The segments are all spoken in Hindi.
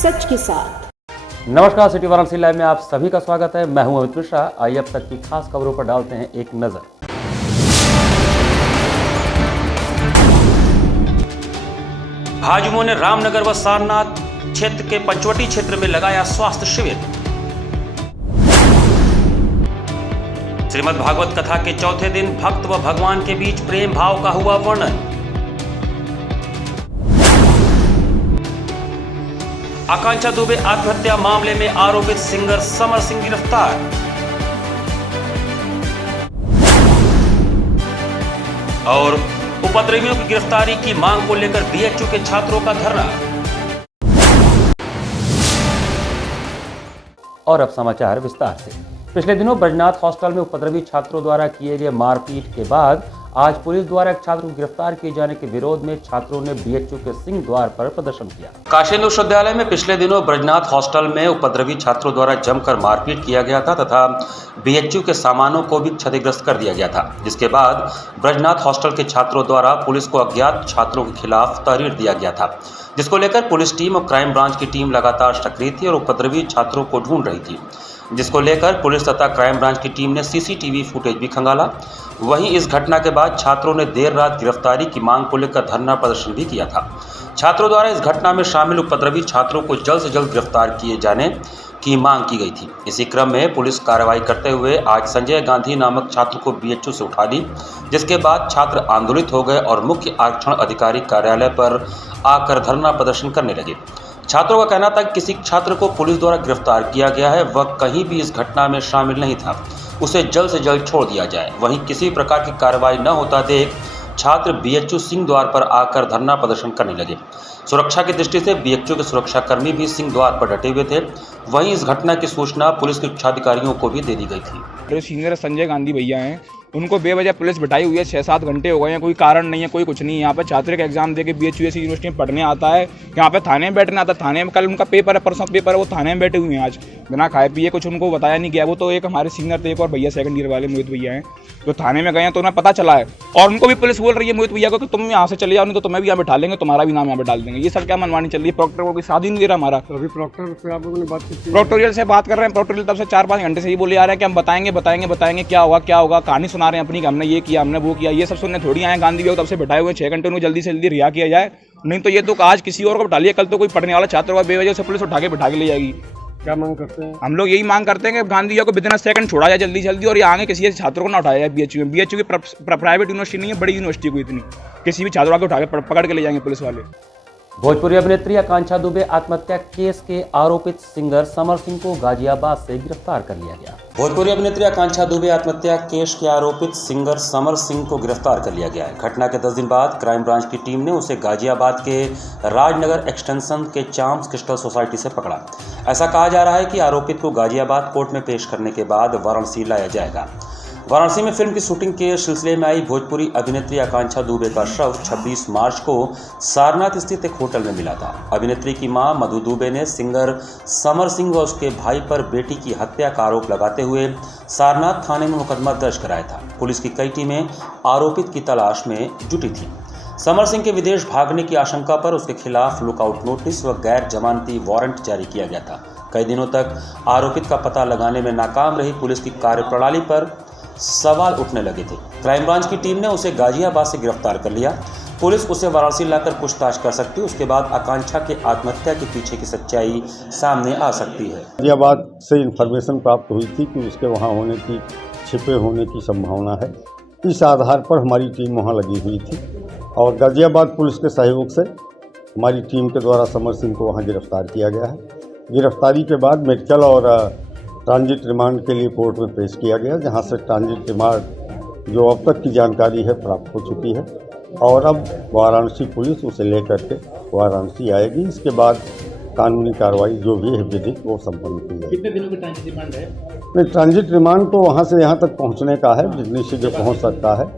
सच के साथ। नमस्कार, सिटी वाराणसी लाइव में आप सभी का स्वागत है। मैं हूं अमित मिश्रा। आइए अब तक की खास खबरों पर डालते हैं एक नजर। भाजयुमो ने रामनगर व सारनाथ क्षेत्र के पंचवटी क्षेत्र में लगाया स्वास्थ्य शिविर। श्रीमद् भागवत कथा के चौथे दिन भक्त व भगवान के बीच प्रेम भाव का हुआ वर्णन। आकांक्षा दुबे आत्महत्या मामले में आरोपित सिंगर समर सिंह गिरफ्तार। और उपद्रवियों की गिरफ्तारी की मांग को लेकर बीएचयू के छात्रों का धरना। और अब समाचार विस्तार से। पिछले दिनों ब्रजनाथ हॉस्टल में उपद्रवी छात्रों द्वारा किए गए मारपीट के बाद आज पुलिस द्वारा एक छात्र को गिरफ्तार किए जाने के विरोध में छात्रों ने बीएचयू के सिंह द्वार पर प्रदर्शन किया। काशीन्द्र विश्वविद्यालय में पिछले दिनों ब्रजनाथ हॉस्टल में उपद्रवी छात्रों द्वारा जमकर मारपीट किया गया था तथा बीएचयू के सामानों को भी क्षतिग्रस्त कर दिया गया था, जिसके बाद ब्रजनाथ हॉस्टल के छात्रों द्वारा पुलिस को अज्ञात छात्रों के खिलाफ तहरीर दिया गया था, जिसको लेकर पुलिस टीम और क्राइम ब्रांच की टीम लगातार सक्रिय थी और उपद्रवी छात्रों को ढूंढ रही थी, जिसको लेकर पुलिस तथा क्राइम ब्रांच की टीम ने सीसीटीवी फुटेज भी खंगाला। वहीं इस घटना के बाद छात्रों ने देर रात गिरफ्तारी की मांग को लेकर धरना प्रदर्शन भी किया था। छात्रों द्वारा इस घटना में शामिल उपद्रवी छात्रों को जल्द से जल्द गिरफ्तार किए जाने की मांग की गई थी। इसी क्रम में पुलिस कार्रवाई करते हुए आज संजय गांधी नामक छात्र को बीएचयू से उठा ली, जिसके बाद छात्र आंदोलित हो गए और मुख्य आरक्षण अधिकारी कार्यालय पर आकर धरना प्रदर्शन करने लगे। छात्रों का कहना था कि किसी छात्र को पुलिस द्वारा गिरफ्तार किया गया है, वह कहीं भी इस घटना में शामिल नहीं था, उसे जल्द से जल्द छोड़ दिया जाए। वहीं किसी प्रकार की कार्रवाई न होता देख छात्र बीएचयू सिंह द्वार पर आकर धरना प्रदर्शन करने लगे। सुरक्षा की दृष्टि से बीएचयू के सुरक्षाकर्मी भी सिंह द्वार पर डटे हुए थे। वहीं इस घटना की सूचना पुलिस के उच्चाधिकारियों को भी दे दी गई थी। जो सीनियर संजय गांधी भैया हैं, उनको बेवजह पुलिस बिठाई हुई है। 6-7 घंटे हो गए हैं, कोई कारण नहीं है, कोई कुछ नहीं है। यहाँ पे छात्र का एग्जाम देके बीएचयू यूनिवर्सिटी में पढ़ने आता है, यहाँ पे थाने में बैठने आता है। थाने में कल उनका पेपर है, परसों पेपर है, वो थाने में बैठे हुए हैं आज बिना खाए पिए। कुछ उनको बताया नहीं गया। वो तो एक हमारे सीनियर थे, एक और भैया सेकंड ईयर वाले मोहित भैया हैं, जो थाने में गए हैं तो उन्हें पता चला है। और उनको भी पुलिस बोल रही है मोहित भैया को कि तुम यहाँ से चले जाओ, नहीं तो तुम्हें भी यहाँ बैठा लेंगे, तुम्हारा भी नाम यहाँ पे डाल देंगे। ये सब क्या मनमानी चल रही है? प्रॉक्टर को कोई साथ ही नहीं दे रहा हमारा। अभी प्रॉक्टर से आप लोगों ने बात की? प्रॉक्टोरियल से बात कर रहे हैं। प्रॉक्टोरियल तब से 4-5 घंटे से ही बोले आ रहे हैं कि हम बताएंगे क्या होगा। कहानी सुना रहे हैं अपनी, हमने ये किया, हमने वो किया। ये सब सुनने थोड़ी आए। गांधी भैया तब से बैठाए हुए 6 घंटे, उनको जल्दी से जल्दी रिहा किया जाए, नहीं तो ये तो आज किसी और को बैठा लिया, कल तो कोई पढ़ने वाला छात्र होगा, बेवजह से पुलिस उठा के ले जाएगी। क्या मांग करते हैं? हम लोग यही मांग करते हैं कि गांधी भैया को विदिन सेकंड छोड़ा जाए जल्दी और ये आगे किसी छात्रों को ना उठाया जाए बीएचयू में। बीएचयू की प्राइवेट यूनिवर्सिटी नहीं है, बड़ी यूनिवर्सिटी को इतनी किसी भी छात्रों को उठा के पकड़ के ले जाएंगे पुलिस वाले। भोजपुरी अभिनेत्री आकांक्षा दुबे आत्महत्या केस के आरोपित सिंगर समर सिंह को गाजियाबाद से गिरफ्तार कर लिया गया। भोजपुरी अभिनेत्री आकांक्षा दुबे आत्महत्या केस के आरोपित सिंगर समर सिंह को गिरफ्तार कर लिया गया है। घटना के 10 दिन बाद क्राइम ब्रांच की टीम ने उसे गाजियाबाद के राजनगर एक्सटेंशन के चाम्स क्रिस्टल सोसाइटी से पकड़ा। ऐसा कहा जा रहा है कि आरोपित को गाजियाबाद कोर्ट में पेश करने के बाद वाराणसी लाया जाएगा। वाराणसी में फिल्म की शूटिंग के सिलसिले में आई भोजपुरी अभिनेत्री आकांक्षा दुबे का शव 26 मार्च को सारनाथ स्थित एक होटल में मिला था। अभिनेत्री की मां मधु दुबे ने सिंगर समर सिंह व उसके भाई पर बेटी की हत्या का आरोप लगाते हुए सारनाथ थाने में मुकदमा दर्ज कराया था। पुलिस की कई टीमें आरोपित की तलाश में जुटी थी। समर सिंह के विदेश भागने की आशंका पर उसके खिलाफ लुकआउट नोटिस व गैर जमानती वारंट जारी किया गया था। कई दिनों तक आरोपित का पता लगाने में नाकाम रही पुलिस की कार्यप्रणाली पर सवाल उठने लगे थे। क्राइम ब्रांच की टीम ने उसे गाजियाबाद से गिरफ्तार कर लिया। पुलिस उसे वाराणसी लाकर पूछताछ कर सकती है। उसके बाद आकांक्षा के आत्महत्या के पीछे की सच्चाई सामने आ सकती है। गाजियाबाद से इन्फॉर्मेशन प्राप्त हुई थी कि उसके वहाँ होने की छिपे होने की संभावना है। इस आधार पर हमारी टीम वहाँ लगी हुई थी और गाजियाबाद पुलिस के सहयोग से हमारी टीम के द्वारा समर सिंह को वहाँ गिरफ्तार किया गया है। गिरफ्तारी के बाद मेडिकल और ट्रांजिट रिमांड के लिए कोर्ट में पेश किया गया, जहां से ट्रांजिट रिमांड जो अब तक की जानकारी है प्राप्त हो चुकी है और अब वाराणसी पुलिस उसे लेकर के वाराणसी आएगी। इसके बाद कानूनी कार्रवाई जो भी है विधिक वो संपन्न की जाएगी। कितने दिनों की ट्रांजिट रिमांड है? नहीं, ट्रांजिट रिमांड तो वहाँ से यहाँ तक पहुँचने का है, जितनी शीघ्र पहुँच सकता है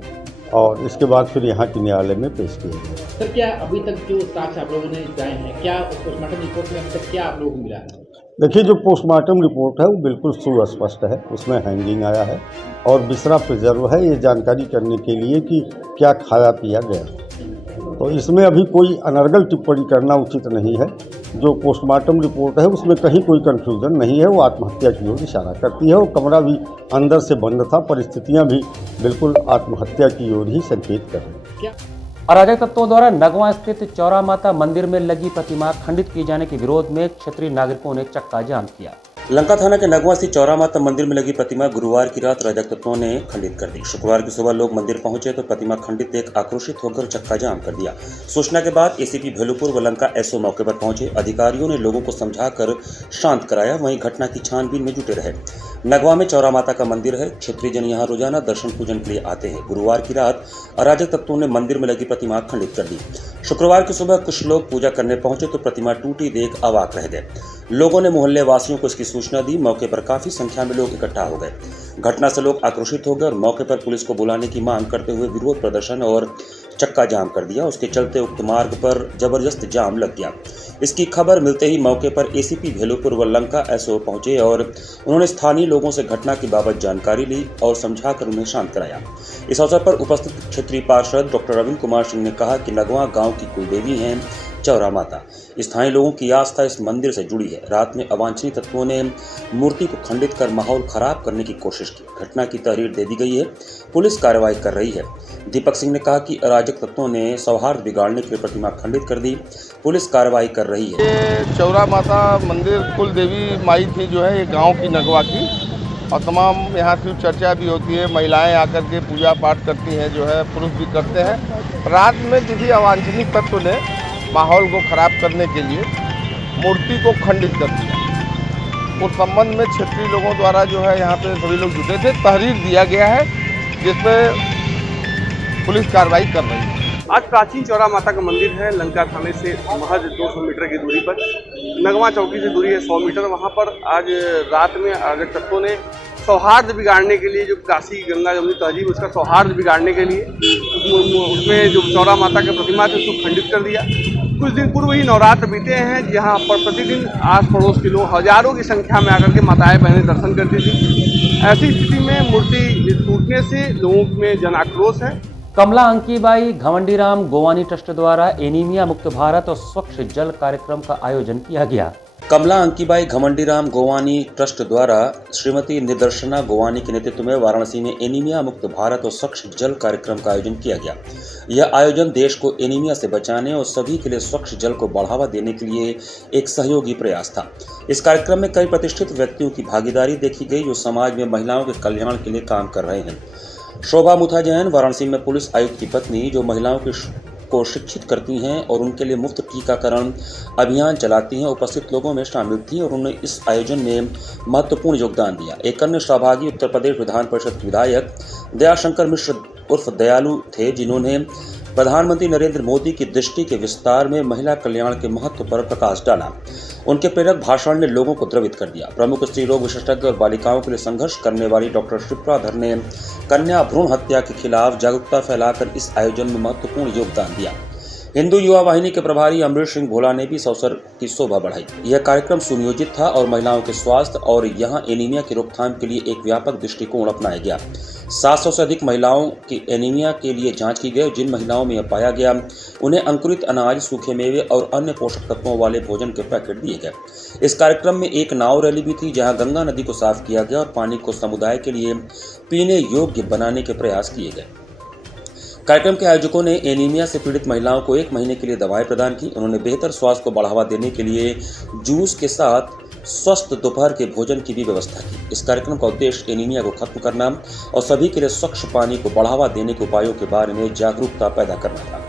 और इसके बाद फिर यहाँ की न्यायालय में पेश किया जाएगा। सर, क्या अभी तक जो साक्ष्य आप लोगों ने जाए हैं, क्या पोस्टमार्टम रिपोर्ट में अभी तक क्या आप लोगों को मिला है? देखिए, जो पोस्टमार्टम रिपोर्ट है वो बिल्कुल सुस्पष्ट है। उसमें हैंगिंग आया है और बिसरा प्रिजर्व है, ये जानकारी करने के लिए कि क्या खाया पिया गया। तो इसमें अभी कोई अनर्गल टिप्पणी करना उचित नहीं है। जो पोस्टमार्टम रिपोर्ट है उसमें कहीं कोई कन्फ्यूज़न नहीं है, वो आत्महत्या की ओर इशारा करती है और कमरा भी अंदर से बंद था, परिस्थितियां भी बिल्कुल आत्महत्या की ओर ही संकेत कर रही हैं। अराजक तत्वों द्वारा नगवां स्थित चौरा माता मंदिर में लगी प्रतिमा खंडित किए जाने के विरोध में क्षेत्रीय नागरिकों ने चक्का जाम किया। लंका थाना के नगवां स्थित चौरा माता मंदिर में लगी प्रतिमा गुरुवार की रात अराजक तत्वों ने खंडित कर दी। शुक्रवार की सुबह लोग मंदिर पहुंचे तो प्रतिमा खंडित देख आक्रोशित होकर चक्का जाम कर दिया। सूचना के बाद एसीपी भेलुपुर व लंका एसओ मौके पर पहुंचे। अधिकारियों ने लोगों को समझाकर शांत कराया, वहीं घटना की छानबीन में जुटे रहे। नगवा में चौरा माता का मंदिर है, क्षेत्रीय जन यहाँ रोजाना दर्शन पूजन के लिए आते हैं। गुरुवार की रात अराजक तत्वों ने मंदिर में लगी प्रतिमा खंडित कर दी। शुक्रवार की सुबह कुछ लोग पूजा करने पहुंचे तो प्रतिमा टूटी देख अवाक रह गए। लोगों ने मोहल्ले वासियों को इसकी सूचना दी। मौके पर काफी संख्या में लोग इकट्ठा हो गए। घटना से लोग आक्रोशित हो गए और मौके पर पुलिस को बुलाने की मांग करते हुए विरोध प्रदर्शन और चक्का जाम कर दिया। उसके चलते उक्त मार्ग पर जबरदस्त जाम लग गया। इसकी खबर मिलते ही मौके पर एसीपी भेलुपुर व लंका एसओ पहुंचे और उन्होंने स्थानीय लोगों से घटना की बाबत जानकारी ली और समझाकर उन्हें शांत कराया। इस अवसर पर उपस्थित क्षेत्रीय पार्षद डॉक्टर रविंद्र कुमार सिंह ने कहा कि नगवा गांव की कुलदेवी हैं चौरा माता। स्थानीय लोगों की आस्था इस मंदिर से जुड़ी है। रात में अवांछनीय तत्वों ने मूर्ति को खंडित कर माहौल खराब करने की कोशिश की। घटना की तहरीर दे दी गई है, पुलिस कार्रवाई कर रही है। दीपक सिंह ने कहा कि अराजक तत्वों ने सौहार्द बिगाड़ने के लिए प्रतिमा खंडित कर दी, पुलिस कार्रवाई कर रही है। ये चौरा माता मंदिर कुल देवी माई थी जो है, ये गाँव की नगवा की, और तमाम यहाँ की चर्चा भी होती है। महिलाएं आकर के पूजा पाठ करती हैं, जो है पुरुष भी करते हैं। रात में किसी अवांछनीय तत्व ने माहौल को खराब करने के लिए मूर्ति को खंडित कर दिया। उस संबंध में क्षेत्रीय लोगों द्वारा जो है यहाँ पे सभी लोग जुटे थे, तहरीर दिया गया है जिसमें पुलिस कार्रवाई कर रही है। आज प्राचीन चौरा माता का मंदिर है, लंका थाने से महज 200 मीटर की दूरी पर। नगवा चौकी से दूरी है 100 मीटर। वहाँ पर आज रात में अराजक तत्वों ने सौहार्द बिगाड़ने के लिए, जो काशी गंगा जमुनी तहजीब उसका सौहार्द बिगाड़ने के लिए उसमें जो चौरा माता की प्रतिमा थी उसको खंडित कर दिया। कुछ दिन पूर्व ही नवरात्र बीते हैं, जहाँ पर प्रतिदिन आस पड़ोस के लोग हजारों की संख्या में आकर के माताएं बहनें दर्शन करती थी। ऐसी स्थिति में मूर्ति टूटने से लोगों में जन आक्रोश है। कमला अंकीबाई घमंडीराम गोवानी ट्रस्ट द्वारा एनीमिया मुक्त भारत और स्वच्छ जल कार्यक्रम का आयोजन किया गया। कमला अंकीबाई घमंडीराम गोवानी ट्रस्ट द्वारा श्रीमती निदर्शना गोवानी के नेतृत्व में वाराणसी में एनीमिया मुक्त भारत और स्वच्छ जल कार्यक्रम का आयोजन किया गया। यह आयोजन देश को एनीमिया से बचाने और सभी के लिए स्वच्छ जल को बढ़ावा देने के लिए एक सहयोगी प्रयास था। इस कार्यक्रम में कई प्रतिष्ठित व्यक्तियों की भागीदारी देखी गई जो समाज में महिलाओं के कल्याण के लिए काम कर रहे हैं। शोभा मुथा जैन वाराणसी में पुलिस आयुक्त की पत्नी जो महिलाओं को शिक्षित करती हैं और उनके लिए मुफ्त टीकाकरण अभियान चलाती हैं, उपस्थित लोगों में शामिल थीं और उन्होंने इस आयोजन में महत्वपूर्ण योगदान दिया। एक अन्य सहभागी उत्तर प्रदेश विधान परिषद के विधायक दयाशंकर मिश्र उर्फ दयालु थे, जिन्होंने प्रधानमंत्री नरेंद्र मोदी की दृष्टि के विस्तार में महिला कल्याण के महत्व पर प्रकाश डाला। उनके प्रेरक भाषण ने लोगों को द्रवित कर दिया। प्रमुख स्त्री रोग विशेषज्ञ और बालिकाओं के लिए संघर्ष करने वाली डॉक्टर शिप्राधर ने कन्या भ्रूण हत्या के खिलाफ जागरूकता फैलाकर इस आयोजन में महत्वपूर्ण योगदान दिया। हिंदू युवा वाहिनी के प्रभारी अमरीश सिंह भोला ने भी इस अवसर की शोभा बढ़ाई। यह कार्यक्रम सुनियोजित था और महिलाओं के स्वास्थ्य और यहां एनीमिया की रोकथाम के लिए एक व्यापक दृष्टिकोण अपनाया गया। 700 से अधिक महिलाओं की एनीमिया के लिए जांच की गई। जिन महिलाओं में यह पाया गया उन्हें अंकुरित अनाज, सूखे मेवे और अन्य पोषक तत्वों वाले भोजन के पैकेट दिए गए। इस कार्यक्रम में एक नाव रैली भी थी जहां गंगा नदी को साफ किया गया और पानी को समुदाय के लिए पीने योग्य बनाने के प्रयास किए गए। कार्यक्रम के आयोजकों ने एनीमिया से पीड़ित महिलाओं को 1 महीने के लिए दवाएं प्रदान की। उन्होंने बेहतर स्वास्थ्य को बढ़ावा देने के लिए जूस के साथ स्वस्थ दोपहर के भोजन की भी व्यवस्था की। इस कार्यक्रम का उद्देश्य एनीमिया को खत्म करना और सभी के लिए स्वच्छ पानी को बढ़ावा देने के उपायों के बारे में जागरूकता पैदा करना था।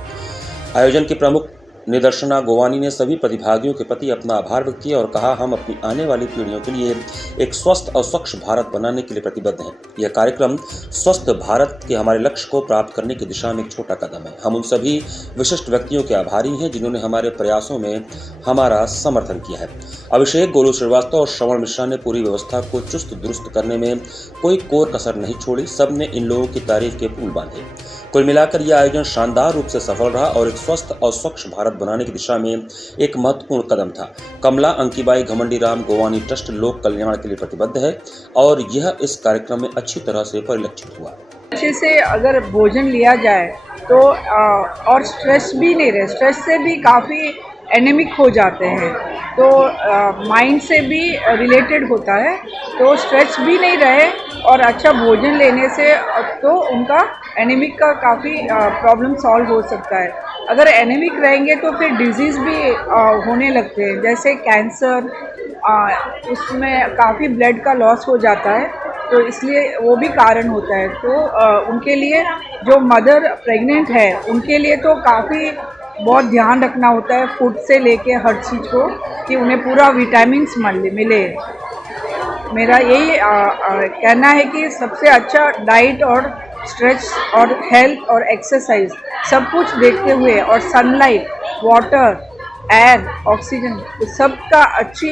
आयोजन के प्रमुख निदर्शना गोवानी ने सभी प्रतिभागियों के प्रति अपना आभार व्यक्त किया और कहा, हम अपनी आने वाली पीढ़ियों के लिए एक स्वस्थ और स्वच्छ भारत बनाने के लिए प्रतिबद्ध हैं। यह कार्यक्रम स्वस्थ भारत के हमारे लक्ष्य को प्राप्त करने की दिशा में एक छोटा कदम है। हम उन सभी विशिष्ट व्यक्तियों के आभारी हैं जिन्होंने हमारे प्रयासों में हमारा समर्थन किया है। अभिषेक, गोलू श्रीवास्तव और श्रवण मिश्रा ने पूरी व्यवस्था को चुस्त दुरुस्त करने में कोई कोर कसर नहीं छोड़ी। सब ने इन लोगों की तारीफ के पुल बांधे। कुल मिलाकर यह आयोजन शानदार रूप से सफल रहा और एक स्वस्थ और स्वच्छ भारत बनाने की दिशा में एक महत्वपूर्ण कदम था। कमला अंकीबाई घमंडी राम गोवानी ट्रस्ट लोक कल्याण के लिए प्रतिबद्ध है और यह इस कार्यक्रम में अच्छी तरह से परिलक्षित हुआ। अच्छे से अगर भोजन लिया जाए तो और स्ट्रेस भी नहीं रहे, स्ट्रेस से भी काफ़ी एनेमिक हो जाते हैं, तो माइंड से भी रिलेटेड होता है, तो स्ट्रेस भी नहीं रहे और अच्छा भोजन लेने से तो उनका एनीमिक का काफ़ी प्रॉब्लम सॉल्व हो सकता है। अगर एनीमिक रहेंगे तो फिर डिजीज़ भी होने लगते हैं, जैसे कैंसर, उसमें काफ़ी ब्लड का लॉस हो जाता है, तो इसलिए वो भी कारण होता है। तो उनके लिए जो मदर प्रेग्नेंट है उनके लिए तो काफ़ी बहुत ध्यान रखना होता है, फूड से लेके हर चीज़ को, कि उन्हें पूरा विटामिन्स मिले। मेरा यही कहना है कि सबसे अच्छा डाइट और स्ट्रेच और हेल्थ और एक्सरसाइज सब कुछ देखते हुए और सनलाइट, वाटर, एयर, ऑक्सीजन सबका अच्छी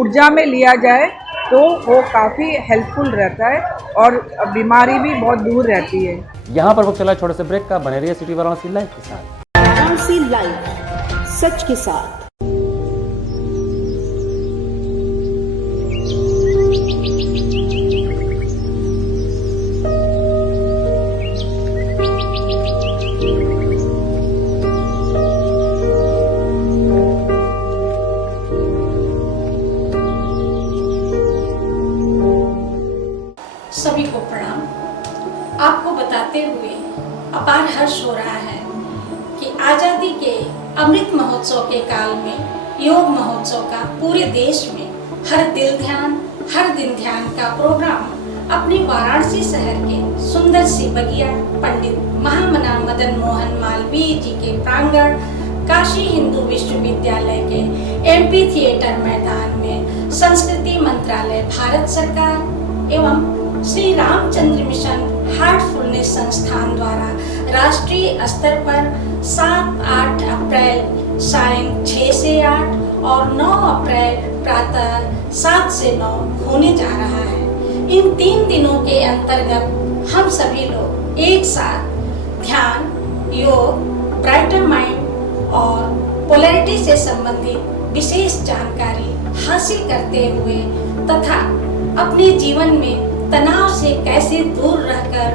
ऊर्जा में लिया जाए तो वो काफ़ी हेल्पफुल रहता है और बीमारी भी बहुत दूर रहती है। यहाँ पर वो चला छोटे से ब्रेक का, बने रहिए सिटी वाराणसी लाइव के साथ। वाराणसी लाइव, सच के साथ। सभी को प्रणाम। आपको बताते हुए अपार हर्ष हो रहा है कि आज़ादी के अमृत महोत्सव के काल में योग महोत्सव का पूरे देश में हर दिन ध्यान का प्रोग्राम अपने वाराणसी शहर के सुंदर सी बगिया पंडित महामना मदन मोहन मालवीय जी के प्रांगण काशी हिंदू विश्वविद्यालय के एमपी थिएटर मैदान में संस्कृति मंत्रालय, भारत सरकार एवं श्री रामचंद्र मिशन हार्टफुलनेस संस्थान द्वारा राष्ट्रीय स्तर पर 7-8 अप्रैल सायं 6 से 8 और 9 अप्रैल प्रातः 7 से 9 होने जा रहा है। इन 3 दिनों के अंतर्गत हम सभी लोग एक साथ ध्यान, योग, ब्राइटर माइंड और पोलैरिटी से संबंधित विशेष जानकारी हासिल करते हुए तथा अपने जीवन में तनाव से कैसे दूर रहकर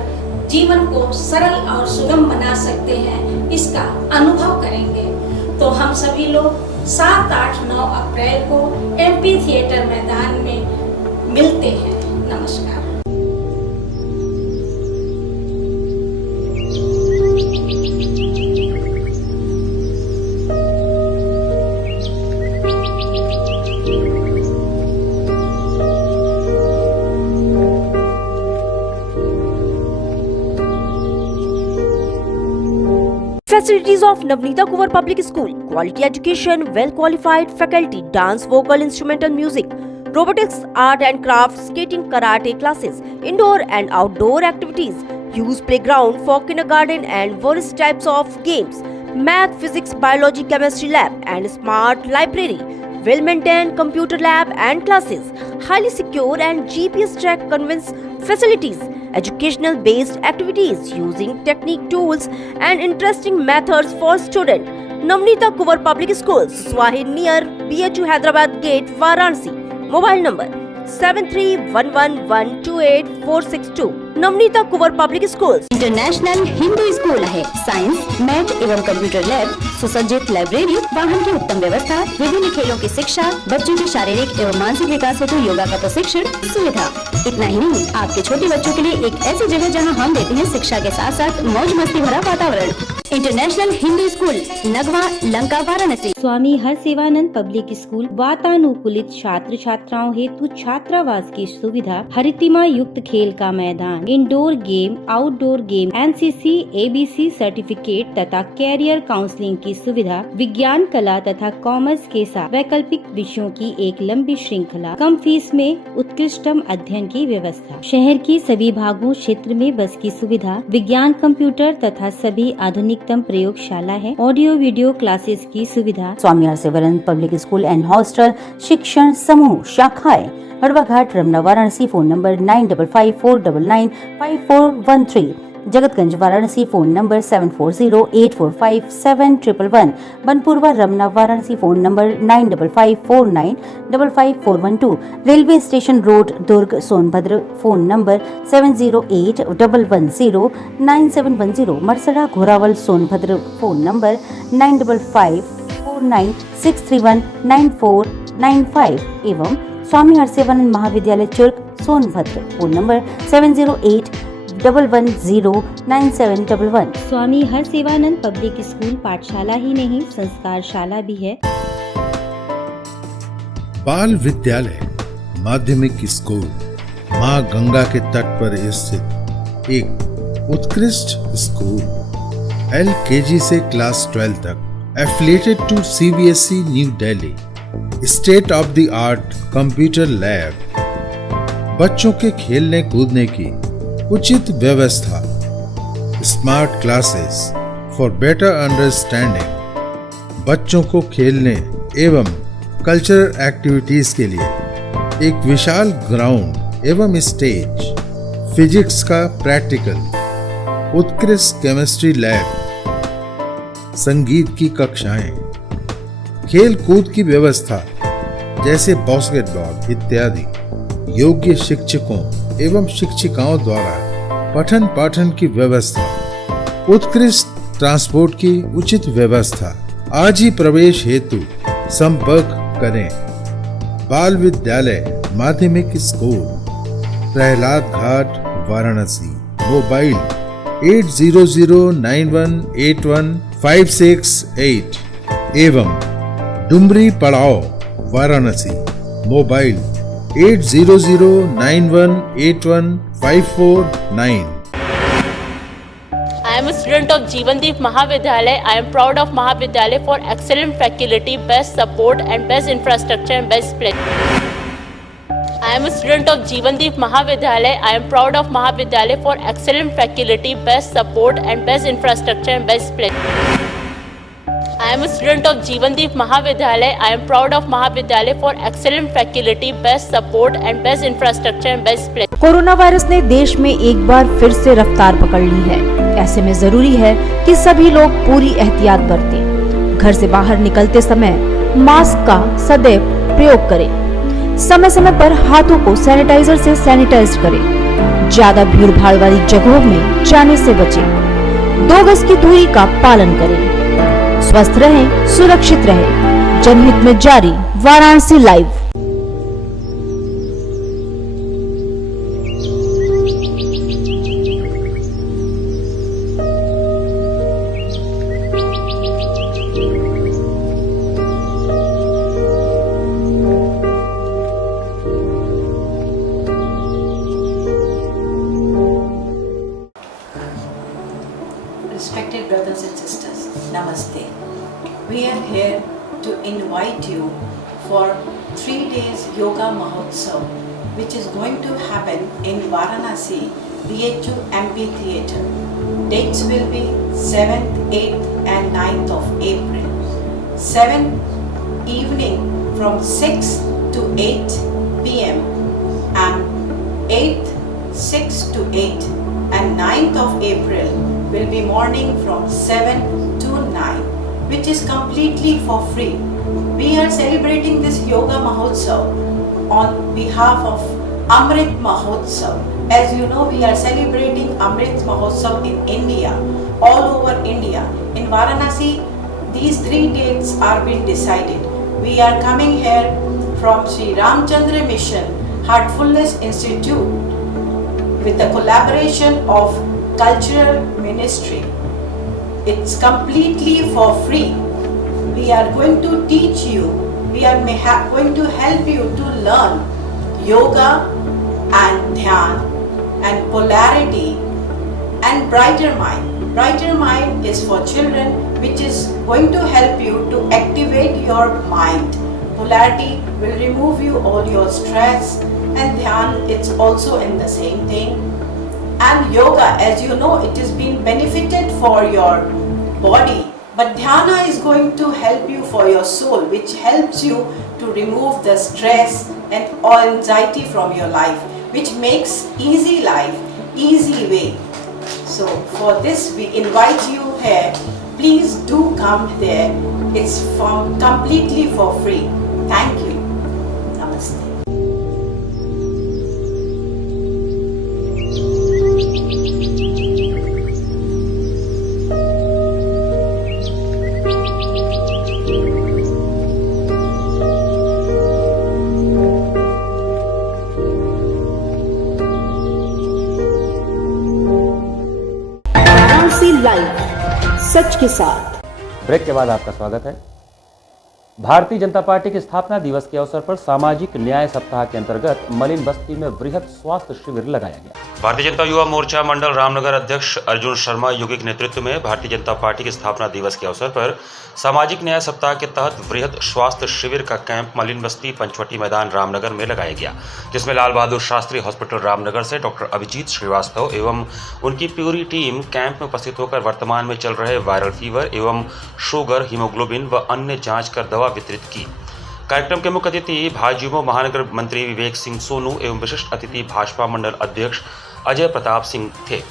जीवन को सरल और सुगम बना सकते हैं, इसका अनुभव करेंगे। तो हम सभी लोग 7, 8, 9 अप्रैल को एमपी थिएटर मैदान में मिलते हैं। नमस्कार। Facilities of Navneeta Kuvar Public School: quality education, well qualified faculty, dance, vocal, instrumental music, robotics, art and crafts, skating, karate classes, indoor and outdoor activities, use playground for kindergarten and various types of games, math, physics, biology, chemistry lab and smart library, well maintained computer lab and classes, highly secure and GPS track conveyance facilities, educational based activities using technique tools and interesting methods for students. Navneeta Kuvar Public Schools, Swahi near BHU Hyderabad Gate, Varanasi. Mobile number 7311128462. Navneeta Kunwar public school international Hindu school है। साइंस, मैथ एवं कंप्यूटर लैब, सुसज्जित लाइब्रेरी, वाहन की उत्तम व्यवस्था, विभिन्न खेलों की शिक्षा, बच्चों के शारीरिक एवं मानसिक विकास हेतु योगा का प्रशिक्षण सुविधा। इतना ही नहीं, आपके छोटे बच्चों के लिए एक ऐसी जगह जहां हम देते हैं शिक्षा के साथ साथ मौज मस्ती भरा वातावरण। International Hindu school, Nagwa, Lanka, Varanasi. Swami Harsevanand public school, वातानुकूलित छात्र छात्राओं हेतु छात्रावास की सुविधा, हरितिमा युक्त खेल का मैदान, indoor game, outdoor game, NCC, ABC certificate तथा कैरियर काउंसलिंग की सुविधा, विज्ञान, कला तथा कॉमर्स के साथ वैकल्पिक विषयों की एक लंबी श्रृंखला, कम फीस में उत्कृष्टतम अध्ययन की व्यवस्था, शहर के सभी भागों क्षेत्र में बस की सुविधा, विज्ञान, कंप्यूटर तथा सभी आधुनिकतम प्रयोगशाला है, ऑडियो वीडियो क्लासेस की सुविधा। Swami Harsevanand public school and hostel, शिक्षण समूह, शाखाएं Hadwa Ghat, Ramna, Varanasi. Phone number 9554995413। Jagatganj Varanasi phone number 7408457111, Banpurwa Ramna Varanasi phone number 9554955412, railway station road Durg Sonbhadra phone number 7081109710, Marsara Ghorawal Sonbhadra phone number 955496319495 एवं स्वामी हरसेवानंद महाविद्यालय Churk Sonbhadra phone number 7081109711। Swami Harsevanand public school पाठशाला ही नहीं संस्कार शाला भी है। बाल विद्यालय माध्यमिक स्कूल मां गंगा के तट पर स्थित एक उत्कृष्ट स्कूल, LKG से क्लास 12 तक, affiliated to CBSE New Delhi, state of the art computer lab, बच्चों के खेलने कूदने की उचित व्यवस्था, smart classes for better understanding, बच्चों को खेलने एवं कल्चरल एक्टिविटीज के लिए एक विशाल ग्राउंड एवं स्टेज, फिजिक्स का प्रैक्टिकल, उत्कृष्ट केमिस्ट्री लैब, संगीत की कक्षाएं, खेल कूद की व्यवस्था जैसे बास्केटबॉल इत्यादि, योग्य शिक्षकों एवं शिक्षिकाओं द्वारा पठन पाठन की व्यवस्था, उत्कृष्ट ट्रांसपोर्ट की उचित व्यवस्था। आज ही प्रवेश हेतु संपर्क करें। बाल विद्यालय माध्यमिक स्कूल, प्रहलाद घाट, वाराणसी। मोबाइल 8009181568 एवं डुमरी पड़ाव, Varanasi. Mobile 8009181549। I am a student of Jeevandeep Mahavidyalay. I am proud of Mahavidyalay for excellent faculty, best support and best infrastructure and best place. I am a student of Jeevandeep Mahavidyalay. I am proud of Mahavidyalay for excellent faculty, best support and best infrastructure and best place. I am a student of Jeevandeep Mahavidyalay. I am proud of Mahavidyalay for excellent faculty, best support and best infrastructure and best place. Corona virus ने देश में एक बार फिर से रफ्तार पकड़ ली है। ऐसे में जरूरी है कि सभी लोग पूरी एहतियात बरतें। घर से बाहर निकलते समय मास्क का सदैव प्रयोग करें। समय समय पर हाथों को सैनिटाइजर से सैनिटाइज करें। ज्यादा भीड़ भाड़ वाली जगहों में जाने से बचें। 2 गज की दूरी का पालन करें। स्वस्थ रहें, सुरक्षित रहें। जनहित में जारी Varanasi live. Respected brothers and sisters, Namaste. We are here to invite you for 3 days Yoga Mahotsav, which is going to happen in Varanasi, BHU Amphitheatre. Dates will be 7th, 8th and 9th of April. 7th evening from 6 to 8 p.m. and 8th 6 to 8 and 9th of April will be morning from 7 to 9, which is completely for free. We are celebrating this Yoga Mahotsav on behalf of Amrit Mahotsav. As you know, we are celebrating Amrit Mahotsav in India, all over India. In Varanasi, these 3 dates are being decided. We are coming here from Sri Ramchandra Mission Heartfulness Institute with the collaboration of Cultural Ministry. It's completely for free. We are going to teach you, we are going to help you to learn yoga and dhyan and polarity and brighter mind. Brighter mind is for children, which is going to help you to activate your mind. Polarity will remove you all your stress, and dhyan, it's also in the same thing. And yoga, as you know, it is being benefited for your body, but dhyana is going to help you for your soul, which helps you to remove the stress and anxiety from your life, which makes easy life, easy way. So for this we invite you here. Please do come there. It's completely for free. Thank you. Namaste. Live सच के साथ। ब्रेक के बाद आपका स्वागत है। भारतीय जनता पार्टी के स्थापना दिवस के अवसर पर सामाजिक न्याय सप्ताह के अंतर्गत मलिन बस्ती में वृहद स्वास्थ्य शिविर लगाया गया। भारतीय जनता युवा मोर्चा मंडल रामनगर अध्यक्ष अर्जुन शर्मा योगी के नेतृत्व में भारतीय जनता पार्टी की स्थापना दिवस के अवसर पर सामाजिक न्याय सप्ताह के तहत वृहद स्वास्थ्य शिविर का कैंप मलिन बस्ती पंचवटी मैदान रामनगर में लगाया गया, जिसमें लाल बहादुर शास्त्री हॉस्पिटल रामनगर से डॉक्टर अभिजीत श्रीवास्तव एवं उनकी पूरी टीम कैंप में उपस्थित होकर वर्तमान में चल रहे वायरल फीवर एवं शुगर, हीमोग्लोबिन व अन्य जांच कर दवा वितरित की। कार्यक्रम के मुख्य अतिथि भाजयुमो महानगर मंत्री विवेक सिंह सोनू एवं विशिष्ट अतिथि भाजपा मंडल अध्यक्ष अजय प्रताप सिंह थे।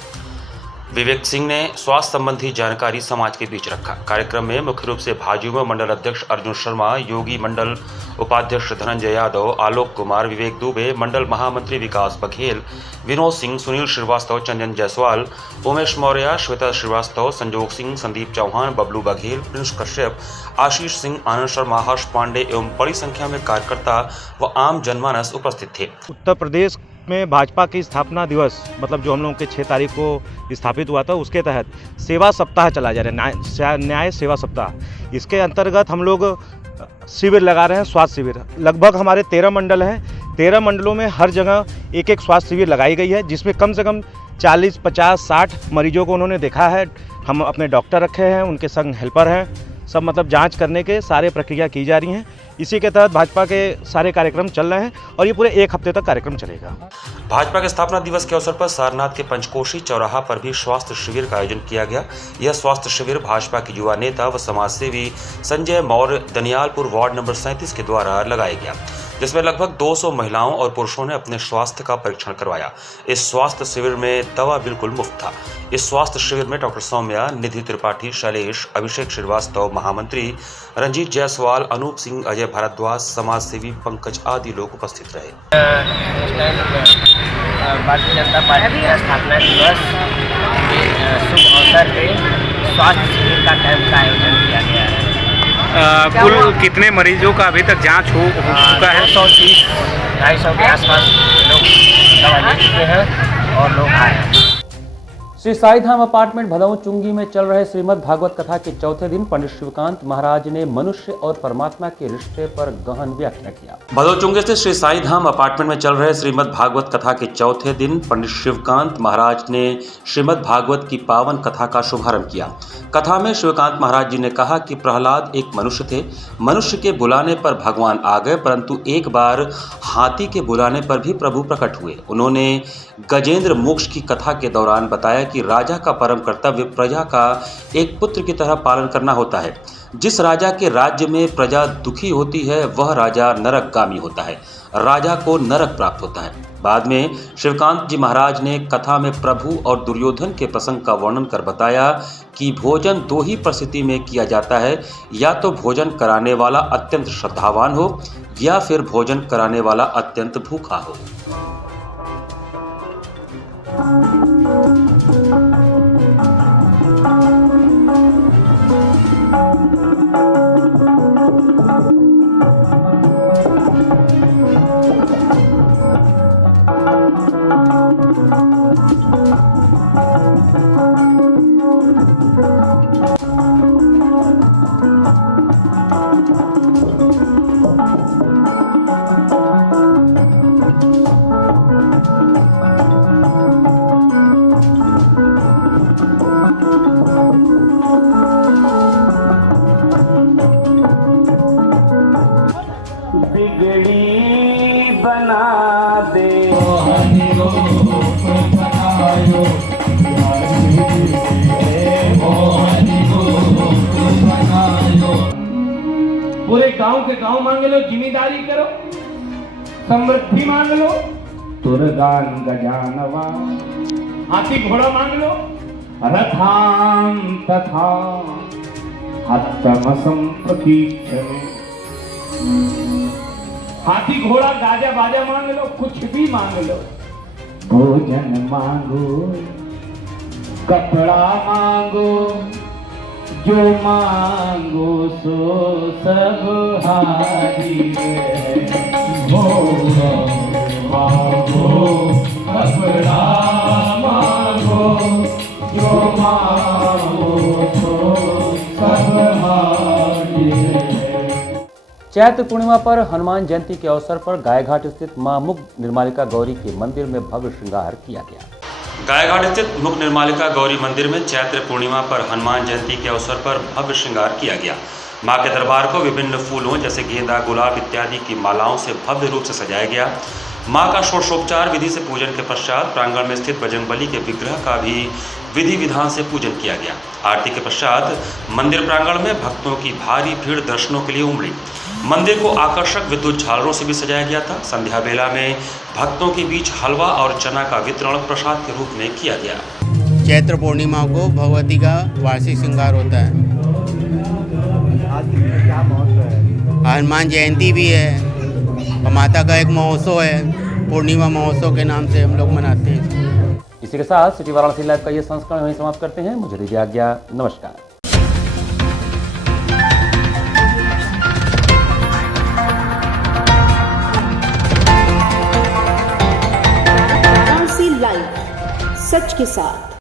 विवेक सिंह ने स्वास्थ्य संबंधी जानकारी समाज के बीच रखा। कार्यक्रम में मुख्य रूप से भाजयुमो मंडल अध्यक्ष अर्जुन शर्मा, योगी मंडल उपाध्यक्ष धनंजय यादव, आलोक कुमार, विवेक दुबे, मंडल महामंत्री विकास बघेल, विनोद सिंह, सुनील श्रीवास्तव, चंदन जायसवाल, उमेश मौर्य, श्वेता श्रीवास्तव, संजोग सिंह, संदीप चौहान, बबलू बघेल, प्रिंस कश्यप, आशीष सिंह, आनंद शर्मा, हर्ष पांडे एवं बड़ी संख्या में कार्यकर्ता व आम जनमानस उपस्थित थे। उत्तर प्रदेश में भाजपा की स्थापना दिवस मतलब जो हम लोगों के 6 तारीख को स्थापित हुआ था, उसके तहत सेवा सप्ताह चला जा रहा है, न्याय सेवा सप्ताह। इसके अंतर्गत हम लोग शिविर लगा रहे हैं, स्वास्थ्य शिविर। लगभग हमारे 13 मंडल हैं। 13 मंडलों में हर जगह एक एक स्वास्थ्य शिविर लगाई गई है, जिसमें कम से कम 40, 50, 60 मरीजों को उन्होंने देखा है। हम अपने डॉक्टर रखे हैं, उनके संग हेल्पर हैं, सब मतलब जांच करने के सारे प्रक्रिया की जा रही हैं। इसी के तहत भाजपा के सारे कार्यक्रम चल रहे हैं और ये पूरे 1 हफ्ते तक कार्यक्रम चलेगा। भाजपा के स्थापना दिवस के अवसर पर सारनाथ के पंचकोशी चौराहा पर भी स्वास्थ्य शिविर का आयोजन किया गया। यह स्वास्थ्य शिविर भाजपा के युवा नेता व समाजसेवी संजय मौर्य दनियालपुर वार्ड नंबर 37 के द्वारा लगाया गया, जिसमें लगभग 200 महिलाओं और पुरुषों ने अपने स्वास्थ्य का परीक्षण करवाया। इस स्वास्थ्य शिविर में दवा बिल्कुल मुफ्त था। इस स्वास्थ्य शिविर में डॉक्टर सौम्या, निधि त्रिपाठी, शैलेश, अभिषेक श्रीवास्तव, महामंत्री रंजीत जायसवाल, अनूप सिंह, अजय भारद्वाज, समाज सेवी पंकज आदि लोग उपस्थित रहे। भारतीय जनता पार्टी का स्थापना दिवस के शुभ अवसर पे स्वास्थ्य शिविर का कैंप का आयोजन किया गया है। कुल कितने मरीजों का अभी तक जांच हो चुका है? 230, 250 के आसपास लोग दवा ले चुके हैं और लोग आए हैं। श्री साईधाम अपार्टमेंट भदऊ चुंगी में चल रहे श्रीमद् भागवत कथा के चौथे दिन पंडित शिवकांत महाराज ने मनुष्य और परमात्मा के रिश्ते पर गहन व्याख्या किया। भदऊ चुंगी स्थित श्री साईधाम अपार्टमेंट में चल रहे श्रीमद् भागवत कथा के चौथे दिन पंडित शिवकांत महाराज ने श्रीमद् भागवत की पावन कथा का शुभारंभ किया। कथा में शिवकांत महाराज जी ने कहा कि प्रहलाद एक मनुष्य थे। मनुष्य के बुलाने पर भगवान आ गए, परंतु एक बार हाथी के बुलाने पर भी प्रभु प्रकट हुए। उन्होंने गजेंद्र मोक्ष की कथा के दौरान बताया कि राजा का परम कर्तव्य प्रजा का एक पुत्र की तरह पालन करना होता है। जिस राजा के राज्य में प्रजा दुखी होती है वह राजा नरकगामी होता है, राजा को नरक प्राप्त होता है। बाद में शिवकांत जी महाराज ने कथा में प्रभु और दुर्योधन के प्रसंग का वर्णन कर बताया कि भोजन 2 ही परिस्थिति में किया जाता है, या तो भोजन कराने वाला अत्यंत श्रद्धावान हो या फिर भोजन कराने वाला अत्यंत भूखा हो। पूरे गांव के गांव मांग लो, जिम्मेदारी करो, समृद्धि मांग लो, तुरदान गजानवा, हाथी घोड़ा मांग लो, रथां तथा हस्तमसं प्रतीक्षणे। हाथी घोड़ा गाजा बाजा मांग लो, कुछ भी मांग लो, भोजन मांगो, कपड़ा मांगो, जो मांगो सो सब हाजिर है। भोजन मांगो, कपड़ा मांगो, जो मांगो सो सब हाजिर है। चैत्र पूर्णिमा पर हनुमान जयंती के अवसर पर गायघाट स्थित मां मुख निर्मालिका गौरी के मंदिर में भव्य श्रृंगार किया गया। गायघाट स्थित मुख निर्मालिका गौरी मंदिर में चैत्र पूर्णिमा पर हनुमान जयंती के अवसर पर भव्य श्रृंगार किया गया। मां के दरबार को विभिन्न फूलों जैसे गेंदा, गुलाब इत्यादि की मालाओं से भव्य रूप से सजाया गया। मां का षोडशोपचार विधि से पूजन के पश्चात प्रांगण में स्थित बजरंगबली के विग्रह का भी विधि विधान से पूजन किया गया। आरती के पश्चात मंदिर प्रांगण में भक्तों की भारी भीड़ दर्शनों के लिए उमड़ी। मंदिर को आकर्षक विद्युत झालरों से भी सजाया गया था। संध्या बेला में भक्तों के बीच हलवा और चना का वितरण प्रसाद के रूप में किया गया। चैत्र पूर्णिमा को भगवती का वार्षिक श्रृंगार होता है। हनुमान जयंती भी है और माता का एक महोत्सव है, पूर्णिमा महोत्सव के नाम से हम लोग मनाते हैं। इसी के साथ सिटी वाराणसी लाइव का ये संस्करण वहीं समाप्त करते हैं। मुझे दीजिए आज्ञा, नमस्कार। लाइव सच के साथ।